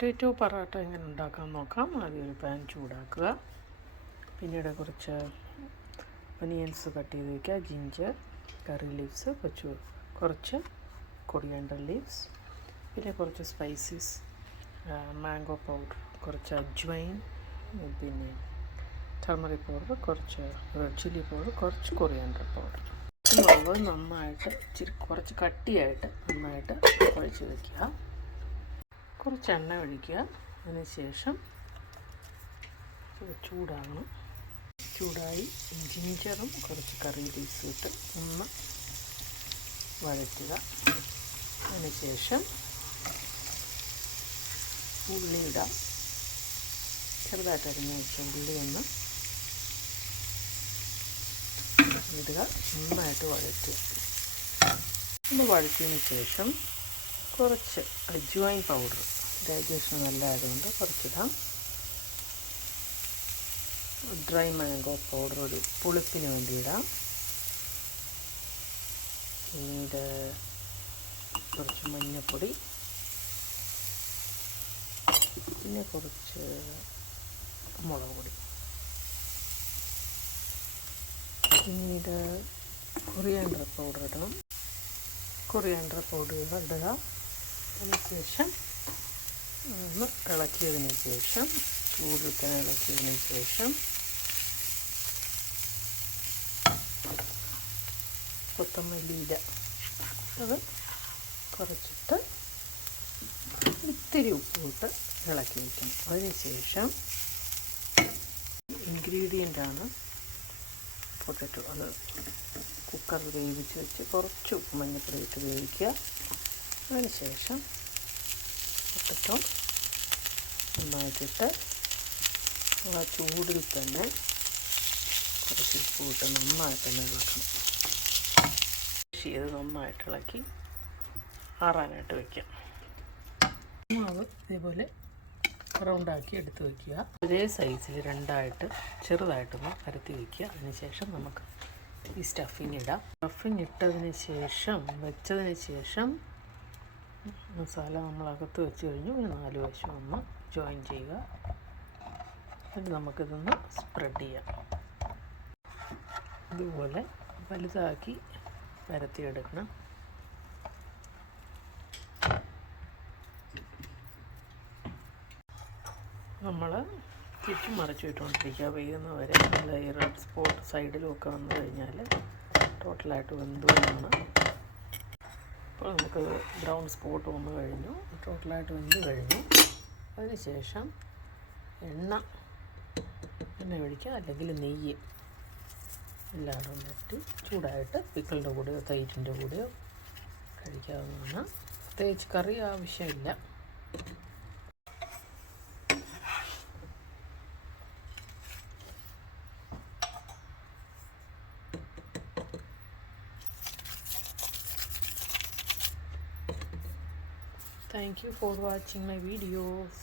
Potato parotta എങ്ങനെ ഉണ്ടാക്കാൻ നോക്കാം. ആദ്യം ഒരു പാൻ ചൂടാക്കുക. പിന്നീട് കുറച്ച് ഒനിയൻസ് കട്ട് ചെയ്ത് വയ്ക്കുക, ജിഞ്ചർ, കറി ലീവ്സ്, കുറച്ച് കൊറിയാണ്ടർ ലീവ്സ്, പിന്നെ കുറച്ച് സ്പൈസസ്, മാംഗോ പൗഡർ, കുറച്ച് അജ്വൈൻ, പിന്നെ ടർമറിക് പൗഡർ, കുറച്ച് റെഡ് ചില്ലി പൗഡർ, കുറച്ച് കൊറിയാണ്ടർ പൗഡർ. മുളക് നന്നായിട്ട് കുറച്ച് കട്ടിയായിട്ട് നന്നായിട്ട് കുഴച്ച് വയ്ക്കുക. കുറച്ച് എണ്ണ ഒഴിക്കുക. അതിനുശേഷം ചൂടാകണം. ചൂടായി ജിഞ്ചറും കുറച്ച് കറി ലീവ്സും ഇട്ട് ഒന്ന് വഴറ്റുക. അതിനുശേഷം ഉള്ളി ഇടാം. ചെറുതായിട്ട് അരിഞ്ഞ് വെച്ച ഉള്ളി ഒന്ന് ഇടുക. നന്നായിട്ട് വഴറ്റുക. ഒന്ന് വഴറ്റിയതിന് ശേഷം കുറച്ച് അജ്വൈൻ പൗഡർ, ഡൈജഷൻ നല്ലതായതുകൊണ്ട് കുറച്ചിടാം. ഡ്രൈ മാംഗോ പൗഡർ ഒരു പുളിപ്പിന് വേണ്ടി ഇടാം. പിന്നീട് കുറച്ച് മഞ്ഞൾപ്പൊടി, പിന്നെ കുറച്ച് മുളക് പൊടി, പിന്നീട് കൊറിയാണ്ടർ പൗഡർ ഇടണം. കൊറിയാണ്ടർ പൗഡർ ഇടുക. അതിനുശേഷം ഒന്ന് ഇളക്കിയതിന് ശേഷം ചൂടിക്കാൻ ഇളക്കിയതിന് ശേഷം കൊത്തമല്ലിയില അത് കുറച്ചിട്ട് ഇത്തിരി ഉപ്പിട്ട് ഇളക്കി വയ്ക്കണം. അതിനുശേഷം ഇൻഗ്രീഡിയൻ്റാണ് പൊട്ടറ്റോ. അത് കുക്കറിൽ വേവിച്ച് വെച്ച് കുറച്ച് ഉപ്പ് മഞ്ഞൾപ്പൊടി ഇട്ട് വേവിക്കുക. അതിനുശേഷം പൊട്ടറ്റോ നന്നായിട്ടിട്ട് ആ ചൂടിൽ തന്നെ കുറച്ച് ഉപ്പ് ഇട്ട് നന്നായിട്ട് തന്നെ ഇളക്കണം. ചെയ്ത് നന്നായിട്ട് ഇളക്കി ആറാനായിട്ട് വയ്ക്കാം. മാവ് ഇതേപോലെ റൗണ്ടാക്കി എടുത്ത് വയ്ക്കുക. ഒരേ സൈസിൽ രണ്ടായിട്ട് ചെറുതായിട്ടൊന്ന് പരത്തി വയ്ക്കുക. അതിനുശേഷം നമുക്ക് ഈ സ്റ്റഫിങ് ഇടാം. സ്റ്റഫിങ് ഇട്ടതിന് ശേഷം മസാല നമ്മളകത്ത് വെച്ച് കഴിഞ്ഞു. ഒരു 4 വശം ഒന്ന് ജോയിൻ ചെയ്യുക. എന്നിട്ട് നമുക്കിതൊന്ന് സ്പ്രെഡ് ചെയ്യാം. ഇതുപോലെ വലുതാക്കി പരത്തിയെടുക്കണം. നമ്മൾ തിരിച്ചും മറിച്ച് ഇട്ടുകൊണ്ടിരിക്കുക. വേകുന്ന വരെ നമ്മൾ ഈ റെഡ് സ്പോട്ട് സൈഡിലുമൊക്കെ വന്നു കഴിഞ്ഞാൽ ടോട്ടലായിട്ട് വെന്തുകൊണ്ടാണ്. അപ്പോൾ നമുക്ക് ബ്രൗൺ സ്പോട്ട് വന്നു കഴിഞ്ഞു, ടോട്ടലായിട്ട് വെന്ത് കഴിഞ്ഞു. അതിനുശേഷം എണ്ണ ഒഴിക്കുക, അല്ലെങ്കിൽ നെയ്യ് എല്ലാവരും ഇട്ട് ചൂടായിട്ട് പിക്കിളിൻ്റെ കൂടെയോ തൈരിൻ്റെ കൂടെയോ കഴിക്കാവുന്നതാണ്. പ്രത്യേകിച്ച് കറി ആവശ്യമില്ല. Thank you for watching my videos.